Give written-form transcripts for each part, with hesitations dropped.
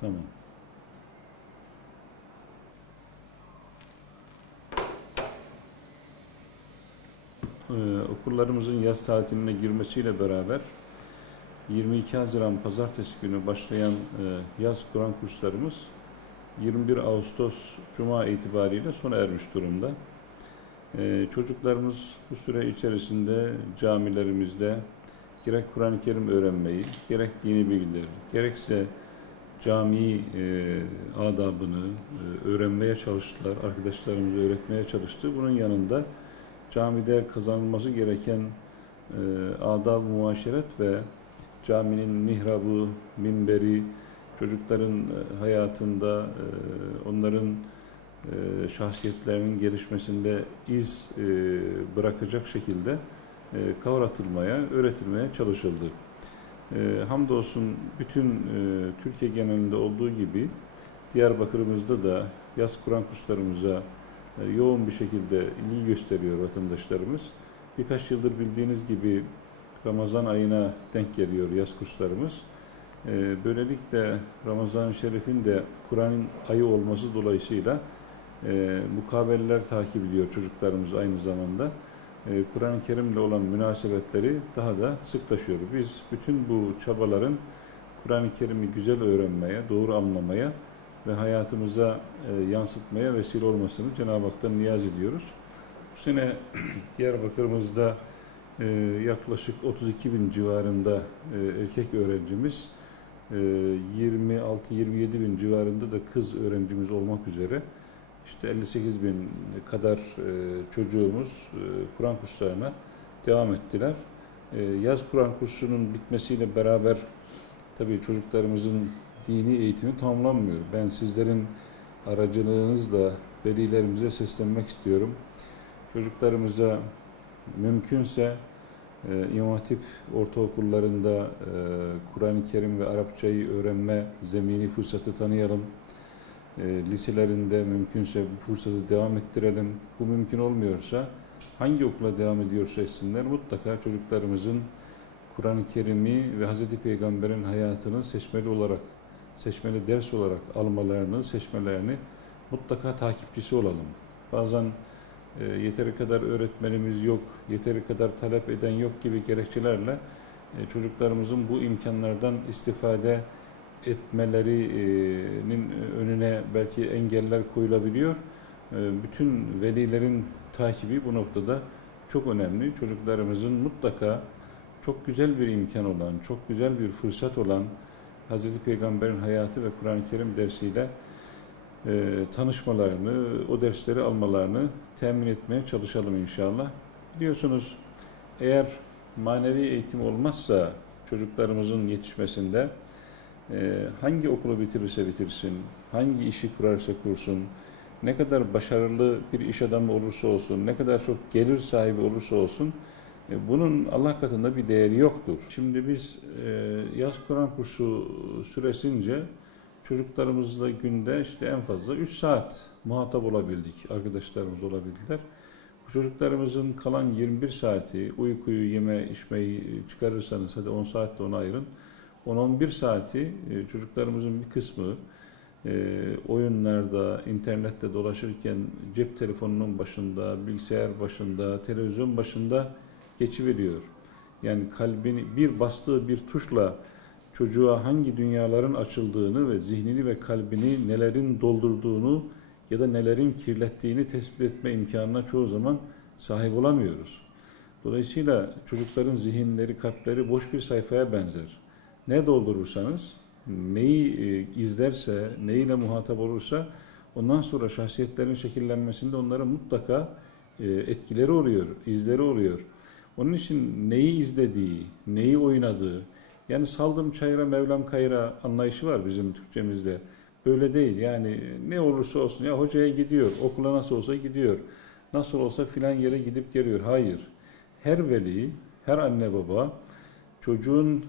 Tamam. Okullarımızın yaz tatiline girmesiyle beraber 22 Haziran Pazartesi günü başlayan yaz Kur'an kurslarımız 21 Ağustos Cuma itibariyle sona ermiş durumda. Çocuklarımız bu süre içerisinde camilerimizde gerek Kur'an-ı Kerim öğrenmeyi, gerek dini bilgileri, gerekse cami adabını öğrenmeye çalıştılar. Arkadaşlarımıza öğretmeye çalıştı. Bunun yanında camide kazanılması gereken adab-ı muaşeret ve caminin mihrabı, minberi, çocukların hayatında onların şahsiyetlerinin gelişmesinde iz bırakacak şekilde kavratılmaya, öğretilmeye çalışıldı. Hamdolsun bütün Türkiye genelinde olduğu gibi Diyarbakır'ımızda da yaz Kur'an kurslarımıza yoğun bir şekilde ilgi gösteriyor vatandaşlarımız. Birkaç yıldır bildiğiniz gibi Ramazan ayına denk geliyor yaz kurslarımız. Böylelikle Ramazan-ı Şerif'in de Kur'an'ın ayı olması dolayısıyla mukabeleler takip ediyor çocuklarımız aynı zamanda. Kur'an-ı Kerim'le olan münasebetleri daha da sıklaşıyor. Biz bütün bu çabaların Kur'an-ı Kerim'i güzel öğrenmeye, doğru anlamaya ve hayatımıza yansıtmaya vesile olmasını Cenab-ı Hak'tan niyaz ediyoruz. Bu sene Diyarbakır'ımızda yaklaşık 32 bin civarında erkek öğrencimiz, 26-27 bin civarında da kız öğrencimiz olmak üzere işte 58 bin kadar çocuğumuz Kur'an kurslarına devam ettiler. Yaz Kur'an kursunun bitmesiyle beraber tabii çocuklarımızın dini eğitimi tamamlanmıyor. Ben sizlerin aracılığınızla velilerimize seslenmek istiyorum. Çocuklarımıza mümkünse İmam Hatip ortaokullarında Kur'an-ı Kerim ve Arapçayı öğrenme zemini fırsatı tanıyalım. Liselerinde mümkünse bu fırsatı devam ettirelim. Bu mümkün olmuyorsa hangi okula devam ediyorsa etsinler mutlaka çocuklarımızın Kur'an-ı Kerim'i ve Hz. Peygamber'in hayatını seçmeli ders olarak almalarını, seçmelerini mutlaka takipçisi olalım. Bazen yeteri kadar öğretmenimiz yok, yeteri kadar talep eden yok gibi gerekçelerle çocuklarımızın bu imkanlardan istifade etmelerinin önüne belki engeller koyulabiliyor. Bütün velilerin takibi bu noktada çok önemli. Çocuklarımızın mutlaka çok güzel bir imkan olan, çok güzel bir fırsat olan Hz. Peygamber'in hayatı ve Kur'an-ı Kerim dersiyle tanışmalarını, o dersleri almalarını temin etmeye çalışalım inşallah. Biliyorsunuz eğer manevi eğitim olmazsa çocuklarımızın yetişmesinde hangi okulu bitirirse bitirsin, hangi işi kurarsa kursun, ne kadar başarılı bir iş adamı olursa olsun, ne kadar çok gelir sahibi olursa olsun bunun Allah katında bir değeri yoktur. Şimdi biz yaz Kur'an kursu süresince çocuklarımızla günde işte en fazla 3 saat muhatap olabildik, arkadaşlarımız olabildiler. Bu çocuklarımızın kalan 21 saati, uykuyu, yeme, içmeyi çıkarırsanız, hadi 10 saat de ona ayırın. 10-11 saati çocuklarımızın bir kısmı oyunlarda, internette dolaşırken cep telefonunun başında, bilgisayar başında, televizyon başında geçiveriyor. Yani kalbini bastığı bir tuşla çocuğa hangi dünyaların açıldığını ve zihnini ve kalbini nelerin doldurduğunu ya da nelerin kirlettiğini tespit etme imkanına çoğu zaman sahip olamıyoruz. Dolayısıyla çocukların zihinleri, kalpleri boş bir sayfaya benzer. Ne doldurursanız, neyi izlerse, neyle muhatap olursa ondan sonra şahsiyetlerin şekillenmesinde onlara mutlaka etkileri oluyor, izleri oluyor. Onun için neyi izlediği, neyi oynadığı, yani saldım çayıra Mevlam kayıra anlayışı var bizim Türkçemizde. Böyle değil yani ne olursa olsun ya hocaya gidiyor, okula nasıl olsa gidiyor, nasıl olsa filan yere gidip geliyor. Hayır, her veli, her anne baba çocuğun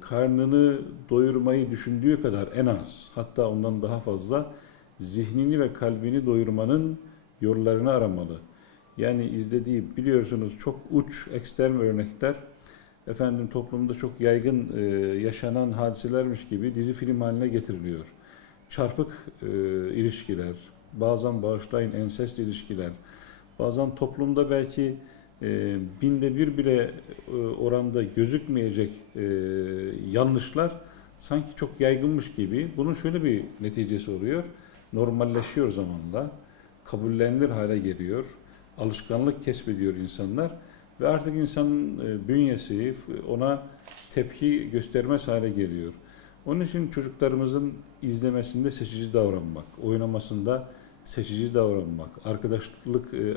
karnını doyurmayı düşündüğü kadar en az, hatta ondan daha fazla zihnini ve kalbini doyurmanın yollarını aramalı. Yani izlediği biliyorsunuz çok uç ekstrem örnekler toplumda çok yaygın yaşanan hadiselermiş gibi dizi film haline getiriliyor. çarpık ilişkiler, bazen bağışlayın ensest ilişkiler, bazen toplumda belki binde bir bile oranda gözükmeyecek yanlışlar sanki çok yaygınmış gibi. Bunun şöyle bir neticesi oluyor. Normalleşiyor zamanla, kabullenilir hale geliyor, alışkanlık kesbediyor insanlar ve artık insanın bünyesi ona tepki göstermez hale geliyor. Onun için çocuklarımızın izlemesinde seçici davranmak, oynamasında seçici davranmak,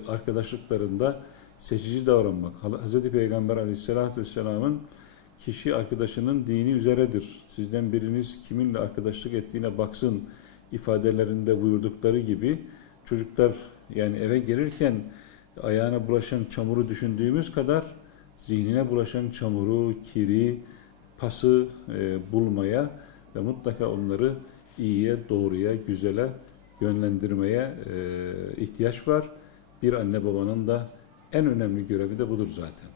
arkadaşlıklarında seçici davranmak. Hz. Peygamber Aleyhisselatü Vesselam'ın kişi arkadaşının dini üzeredir. Sizden biriniz kiminle arkadaşlık ettiğine baksın ifadelerinde buyurdukları gibi çocuklar yani eve gelirken ayağına bulaşan çamuru düşündüğümüz kadar zihnine bulaşan çamuru, kiri, pası bulmaya ve mutlaka onları iyiye, doğruya, güzele yönlendirmeye ihtiyaç var. Bir anne babanın da en önemli görevi de budur zaten.